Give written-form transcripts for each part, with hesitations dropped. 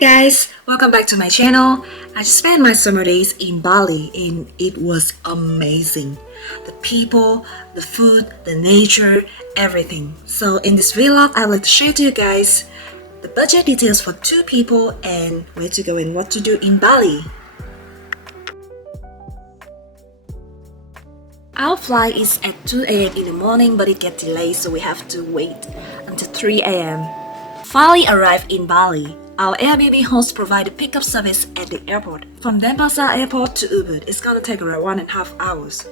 guys, welcome back to my channel. I just spent my summer days in Bali and it was amazing. The people, the food, the nature, everything. So in this vlog, I'd like to share to you guys the budget details for 2 people and where to go and what to do in Bali. Our flight is at 2 a.m. in the morning, but it gets delayed, so we have to wait until 3 a.m. Finally arrived in Bali. Our Airbnb host provided pickup service at the airport. From Denpasar Airport to Ubud, it's gonna take around 1.5 hours.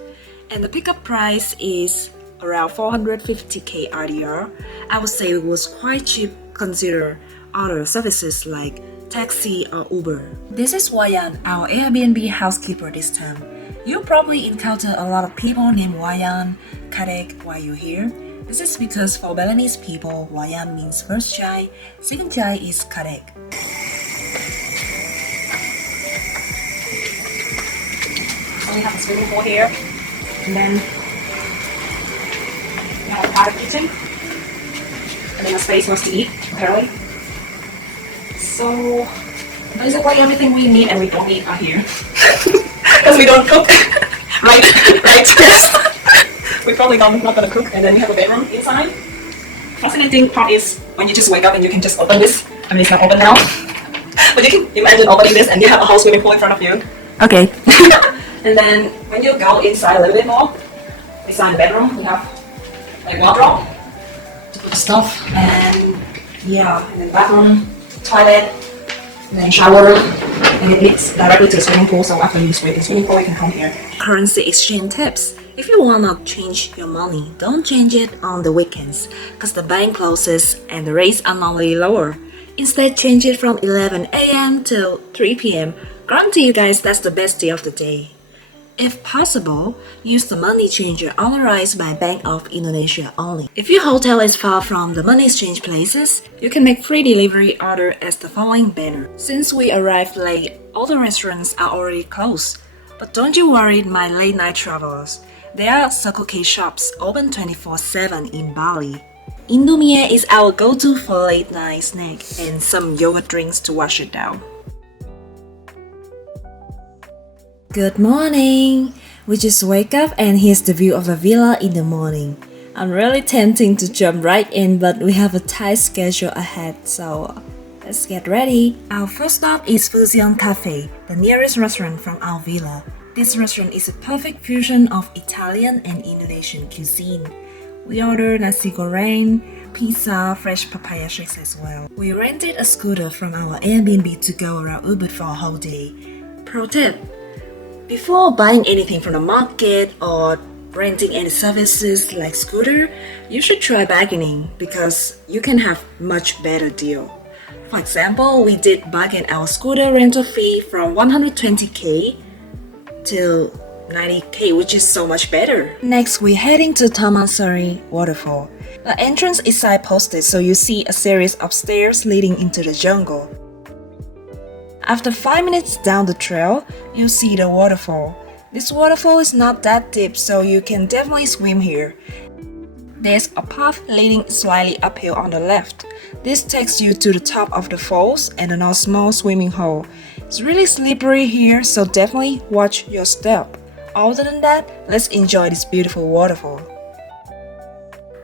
And the pickup price is around 450k RDR. I would say it was quite cheap considering other services like taxi or Uber. This is Wayan, our Airbnb housekeeper this time. You'll probably encounter a lot of people named Wayan, Kadek while you're here. This is because for Balinese people, Wayan means first chai, second chai is Kadek. So we have a swimming pool here, and then we have a private kitchen, and then a space for us to eat, apparently. So basically everything we need and we don't need are here. Because we don't cook. right, yes. We probably not gonna cook, and then we have a bedroom inside. Fascinating part is when you just wake up and you can just open this. I mean, it's not open now, but you can imagine opening this and you have a whole swimming pool in front of you. Okay. And then when you go inside a little bit more, inside the bedroom, we have a wardrobe to put the stuff, and yeah, and then bathroom, toilet, and then shower, and it leads directly to the swimming pool. So after you swim in the swimming pool, you can come here. Currency exchange tips. If you wanna change your money, don't change it on the weekends because the bank closes and the rates are normally lower. Instead, change it from 11 a.m. till 3 p.m. Guarantee you guys that's the best day of the day. If possible, use the money changer authorized by Bank of Indonesia only. If your hotel is far from the money exchange places, you can make free delivery order as the following banner. Since we arrived late, all the restaurants are already closed. But don't you worry, my late night travelers. There are Circle K shops open 24/7 in Bali. Indomie is our go-to for late night snack and some yogurt drinks to wash it down. Good morning! We just wake up and here's the view of the villa in the morning. I'm really tempting to jump right in, but we have a tight schedule ahead, so let's get ready. Our first stop is Fusion Cafe, the nearest restaurant from our villa. This restaurant is a perfect fusion of Italian and Indonesian cuisine. We ordered nasi goreng, pizza, fresh papaya shakes as well. We rented a scooter from our Airbnb to go around Ubud for a whole day. Pro tip: before buying anything from the market or renting any services like scooter, you should try bargaining because you can have much better deal. For example, we did bargain our scooter rental fee from 120k till 90k, which is so much better. Next, we're heading to Taman Sari waterfall. The entrance is signposted, so you see a series of stairs leading into the jungle. After 5 minutes down the trail, you see the waterfall. This waterfall is not that deep, so you can definitely swim here. There's a path leading slightly uphill on the left. This takes you to the top of the falls and a small swimming hole. It's really slippery here, so definitely watch your step. Other than that, let's enjoy this beautiful waterfall.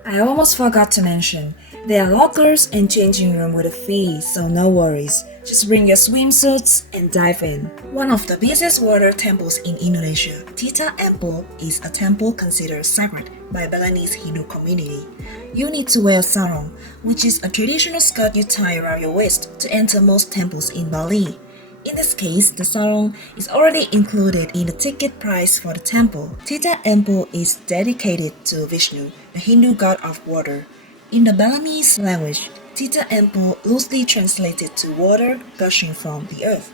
I almost forgot to mention, there are lockers and changing room with a fee, so no worries. Just bring your swimsuits and dive in. One of the busiest water temples in Indonesia, Tita Ampo, is a temple considered sacred by Balinese Hindu community. You need to wear sarong, which is a traditional skirt you tie around your waist to enter most temples in Bali. In this case, the sarong is already included in the ticket price for the temple. Tita Ampo is dedicated to Vishnu, the Hindu god of water. In the Balinese language, Tita Ampo loosely translated to water gushing from the earth.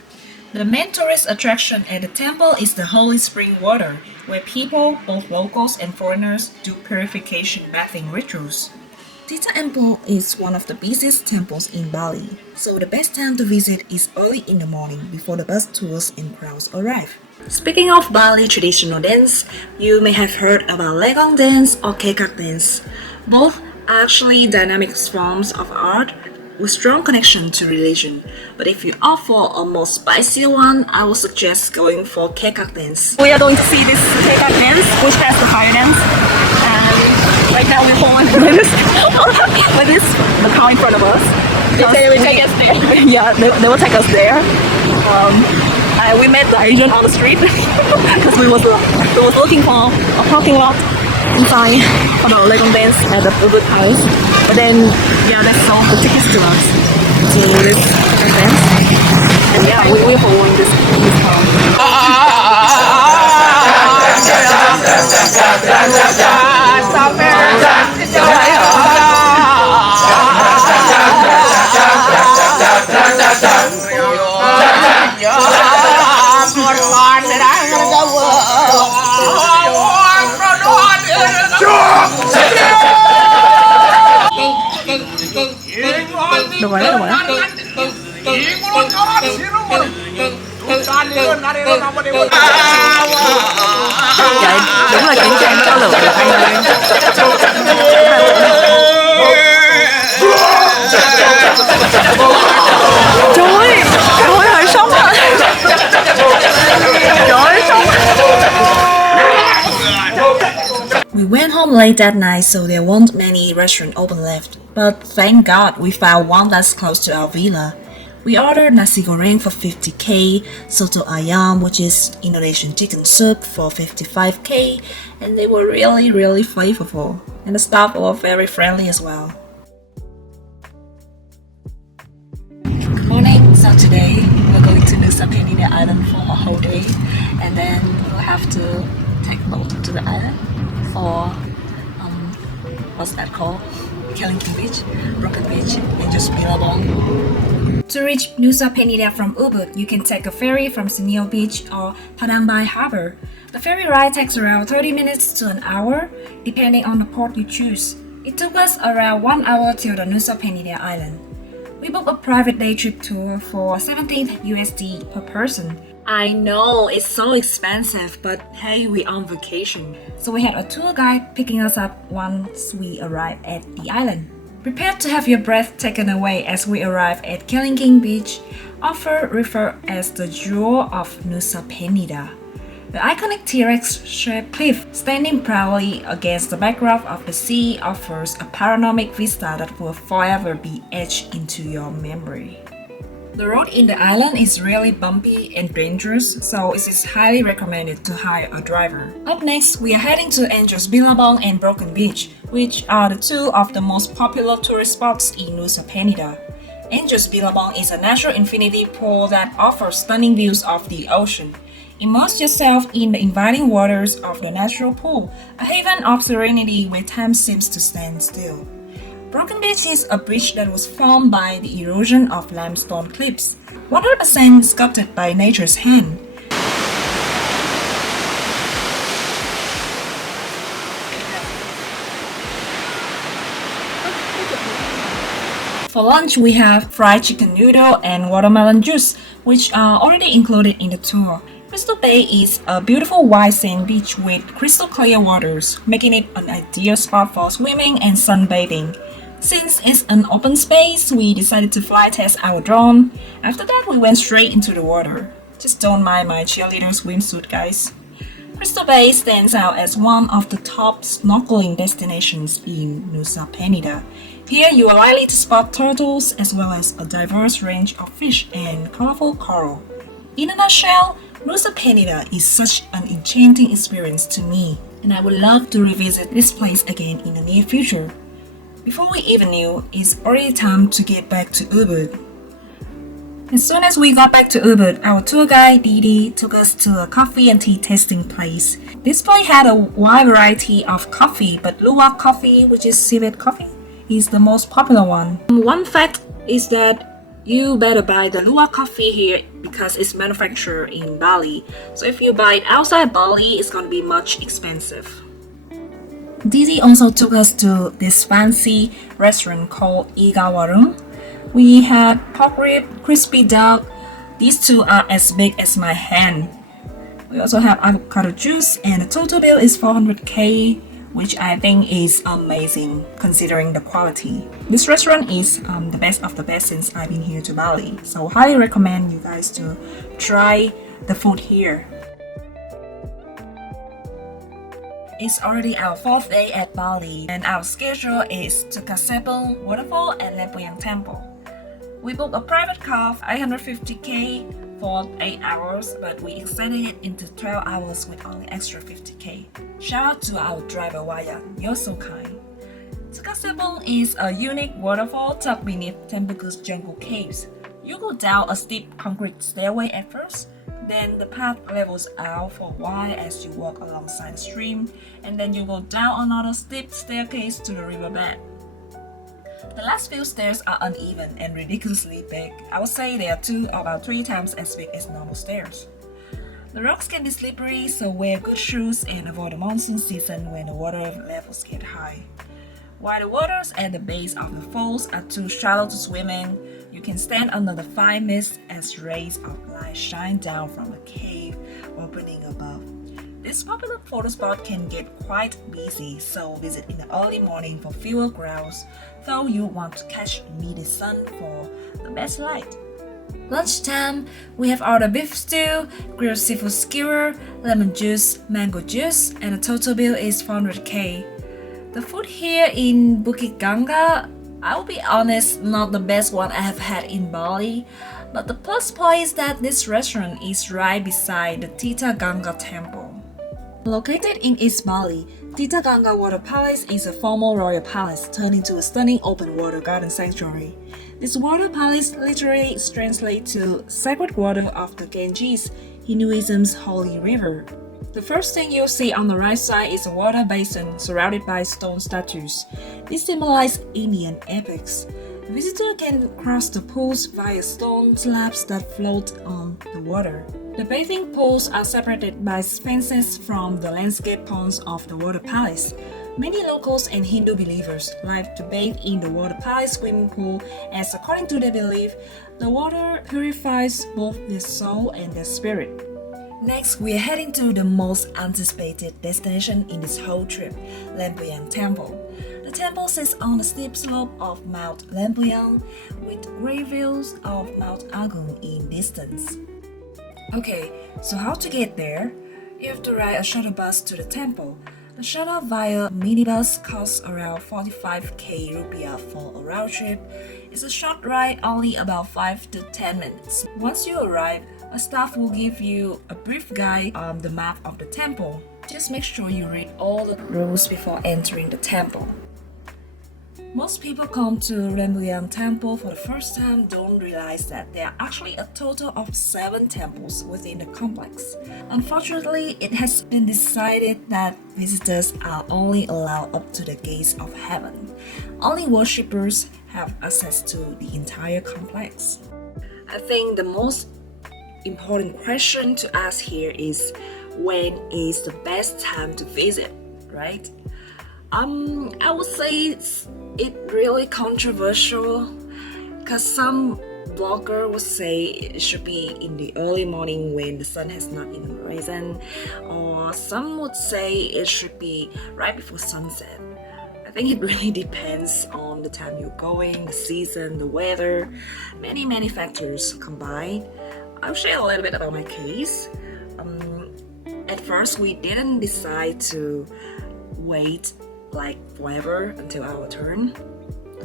The main tourist attraction at the temple is the holy spring water, where people, both locals and foreigners, do purification bathing rituals. Tita Ampo is one of the busiest temples in Bali, so the best time to visit is early in the morning before the bus tours and crowds arrive. Speaking of Bali traditional dance, you may have heard about Legong dance or Kekak dance. Both are actually dynamic forms of art with strong connection to religion. But if you opt for a more spicier one, I would suggest going for Kekak dance. We are going to see this Kekak dance, which has the fire dance. And right now we're holding with this, the car in front of us. They will take us there. Yeah, they will take us there. And we met the Asian on the street because we was looking for a parking lot inside for the Lego dance at the Ubud Palace. But then, yeah, they sold the tickets to us to this dance. And yeah, we're following this Được rồi đó. Vậy đúng là chiến tranh có lửa được anh ơi. Trời ơi hơi sống à. Trời ơi sống. We went home late that night, so there weren't many restaurants open left. But thank God we found one that's close to our villa. We ordered nasi goreng for 50k, soto ayam, which is Indonesian chicken soup, for 55k, and they were really flavorful. And the staff were very friendly as well. Good morning. So today we're going to Nusa Penida Island for a whole day, and then we'll have to take a boat to the island for what's that called? Kellington Beach, Broken Beach, and just Billabong. To reach Nusa Penida from Ubud, you can take a ferry from Senil Beach or Padang Bai Harbor. The ferry ride takes around 30 minutes to an hour, depending on the port you choose. It took us around 1 hour to the Nusa Penida Island. We booked a private day trip tour for 17 USD per person. I know it's so expensive, but hey, we're on vacation. So we had a tour guide picking us up once we arrived at the island. Prepare to have your breath taken away as we arrive at Kellington Beach, often referred as the jewel of Nusa Penida. The iconic T-Rex-shaped cliff standing proudly against the backdrop of the sea offers a panoramic vista that will forever be etched into your memory. The road in the island is really bumpy and dangerous, so it is highly recommended to hire a driver. Up next, we are heading to Angel's Billabong and Broken Beach, which are the two of the most popular tourist spots in Nusa Penida. Angel's Billabong is a natural infinity pool that offers stunning views of the ocean. Immerse yourself in the inviting waters of the natural pool, a haven of serenity where time seems to stand still. Broken Beach is a beach that was formed by the erosion of limestone cliffs, 100% sculpted by nature's hand. For lunch, we have fried chicken noodle and watermelon juice, which are already included in the tour. Crystal Bay is a beautiful white sand beach with crystal clear waters, making it an ideal spot for swimming and sunbathing. Since it's an open space, we decided to fly test our drone. After that, we went straight into the water. Just don't mind my cheerleader swimsuit, guys. Crystal Bay stands out as one of the top snorkeling destinations in Nusa Penida. Here, you are likely to spot turtles as well as a diverse range of fish and colorful coral. In a nutshell, Nusa Penida is such an enchanting experience to me, and I would love to revisit this place again in the near future. Before we even knew, it's already time to get back to Ubud. As soon as we got back to Ubud, our tour guide Didi took us to a coffee and tea tasting place. This place had a wide variety of coffee, but Luwak coffee, which is civet coffee, is the most popular one. One fact is that you better buy the Luwak coffee here because it's manufactured in Bali. So if you buy it outside Bali, it's gonna be much expensive. Didi also took us to this fancy restaurant called Iga Warung. We had pork rib, crispy duck. These two are as big as my hand. We also have avocado juice, and the total bill is 400k which I think is amazing considering the quality. This restaurant is the best of the best since I've been here to Bali, so highly recommend you guys to try the food here. It's already our 4th day at Bali, and our schedule is to Kasabong Waterfall and Lempuyang Temple. We booked a private car of 850k for 8 hours, but we extended it into 12 hours with only extra 50k. Shout out to our driver Wayan, you're so kind. Kasabong is a unique waterfall tucked beneath Tempelgus jungle caves. You go down a steep concrete stairway at first, then the path levels out for a while as you walk alongside the stream, and then you go down another steep staircase to the riverbed. The last few stairs are uneven and ridiculously big. I would say they are 2 or about 3 times as big as normal stairs. The rocks can be slippery, so wear good shoes and avoid the monsoon season when the water levels get high. While the waters at the base of the falls are too shallow to swim in, you can stand under the fine mist as rays of light shine down from a cave opening above. This popular photo spot can get quite busy, so visit in the early morning for fewer crowds, though you want to catch immediate sun for the best light. Lunchtime, we have ordered beef stew, grilled seafood skewer, lemon juice, mango juice, and the total bill is 400k. The food here in Bukit Ganga, I will be honest, not the best one I have had in Bali, but the plus point is that this restaurant is right beside the Tita Ganga Temple. Located in East Bali, Tita Ganga Water Palace is a former royal palace turned into a stunning open water garden sanctuary. This water palace literally translates to sacred water of the Ganges, Hinduism's holy river. The first thing you'll see on the right side is a water basin surrounded by stone statues. These symbolize Indian epics. The visitor can cross the pools via stone slabs that float on the water. The bathing pools are separated by fences from the landscape ponds of the water palace. Many locals and Hindu believers like to bathe in the water palace swimming pool as according to their belief, the water purifies both their soul and their spirit. Next, we are heading to the most anticipated destination in this whole trip, Lempuyang Temple. The temple sits on the steep slope of Mount Lempuyang with great views of Mount Agung in distance. Okay, so how to get there? You have to ride a shuttle bus to the temple. The shuttle via minibus costs around 45k rupiah for a round trip. It's a short ride, only about 5 to 10 minutes. Once you arrive, a staff will give you a brief guide on the map of the temple. Just make sure you read all the rules before entering the temple. Most people come to Lempuyang Temple for the first time don't realize that there are actually a total of 7 temples within the complex. Unfortunately, it has been decided that visitors are only allowed up to the gates of heaven. Only worshippers have access to the entire complex. I think the most important question to ask here is when is the best time to visit, right? I would say it really controversial because some blogger would say it should be in the early morning when the sun has not even risen, or some would say it should be right before sunset. I think it really depends on the time you're going, the season, the weather, many factors combined. I'll share a little bit about my case. At first, we didn't decide to wait like forever until our turn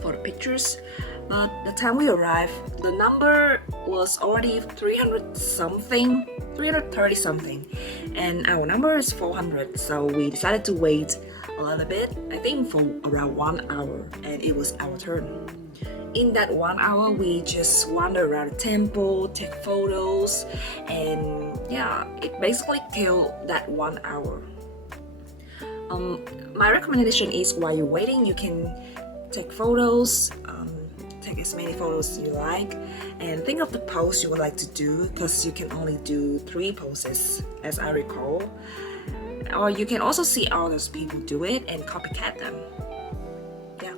for the pictures, but the time we arrived, the number was already 330 something, and our number is 400, so we decided to wait a little bit, I think for around 1 hour, and it was our turn. In that 1 hour, we just wander around the temple, take photos, and yeah, it basically killed that 1 hour. My recommendation is while you're waiting, you can take photos, take as many photos you like, and think of the pose you would like to do because you can only do 3 poses as I recall. Or you can also see other people do it and copycat them. Yeah.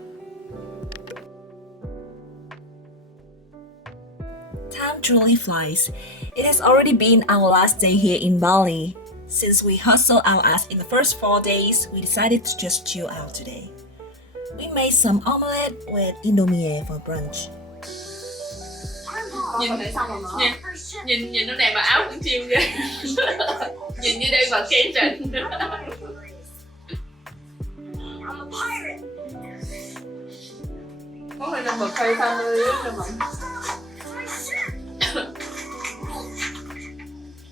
Time truly flies. It has already been our last day here in Bali. Since we hustled our ass in the first 4 days, we decided to just chill out today. We made some omelette with Indomie for brunch. Nhìn nó đẹp mà áo cũng chill ghê. Nhìn như đây vào kênh trần. Có phải number plate family á cho mình.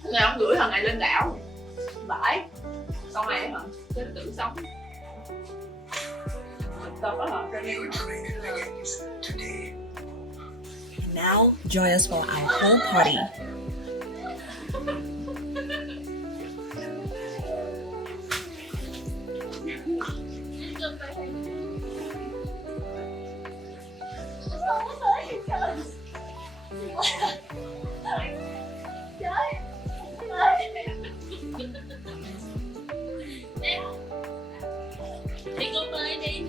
Là ông gửi thằng này lên đảo. Vãi. Sau này hả? Chết tự sống. Tập đó hả? Now, join us for our whole party. Đi cô bơi đi.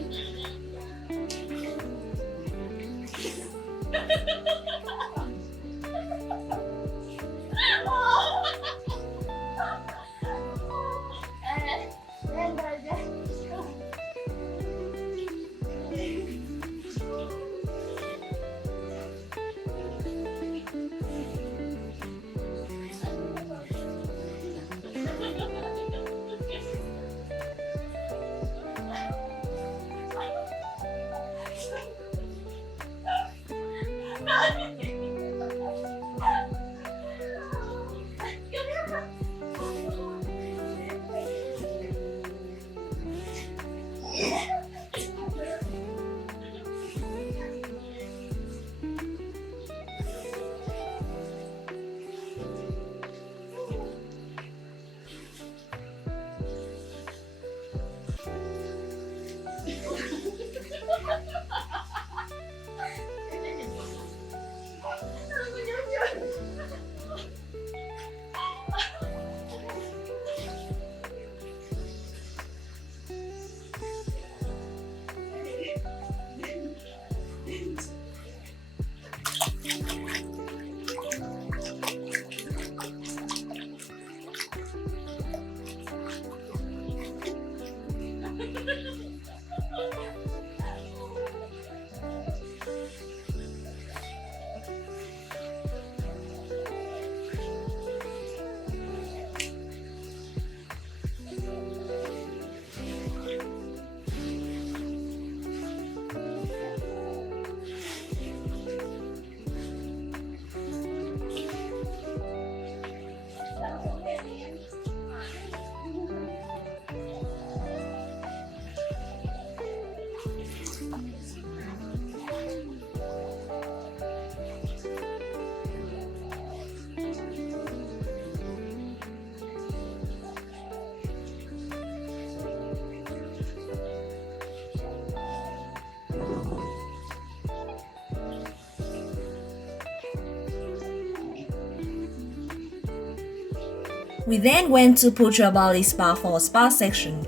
We then went to Putra Bali Spa for a spa section.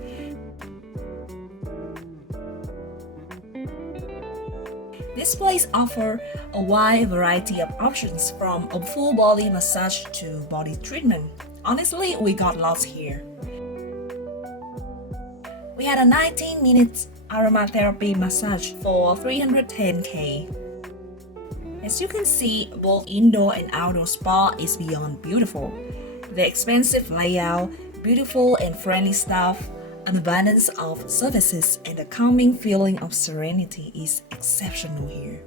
This place offers a wide variety of options from a full body massage to body treatment. Honestly, we got lost here. We had a 19-minute aromatherapy massage for 310k. As you can see, both indoor and outdoor spa is beyond beautiful. The expensive layout, beautiful and friendly staff, an abundance of services, and the calming feeling of serenity is exceptional here.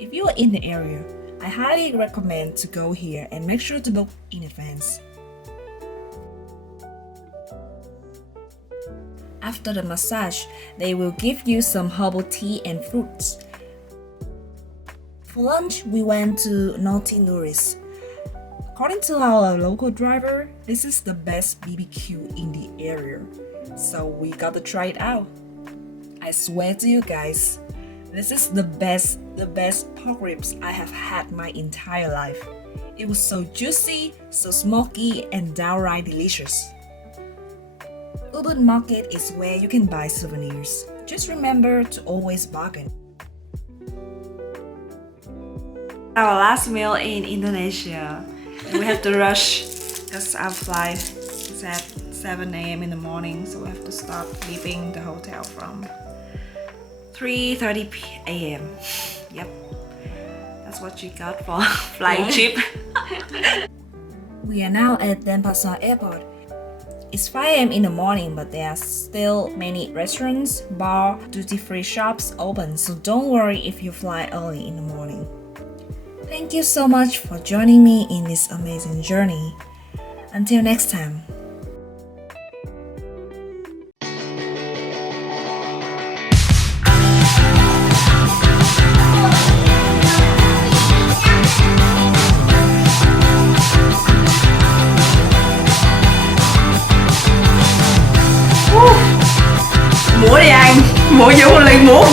If you are in the area, I highly recommend to go here and make sure to book in advance. After the massage, they will give you some herbal tea and fruits. For lunch, we went to Noti Nuris. According to our local driver, this is the best BBQ in the area, so we got to try it out. I swear to you guys, this is the best pork ribs I have had my entire life. It was so juicy, so smoky, and downright delicious. Ubud Market is where you can buy souvenirs. Just remember to always bargain. Our last meal in Indonesia. We have to rush because our flight is at 7 a.m. in the morning, so we have to start leaving the hotel from 3:30 a.m. Yep, that's what she got for flying trip. We are now at Denpasar Airport. It's 5 a.m. in the morning, but there are still many restaurants, bar, duty-free shops open, so don't worry if you fly early in the morning. Thank you so much for joining me in this amazing journey. Until next time. Múa đi anh, múa vô lên múa.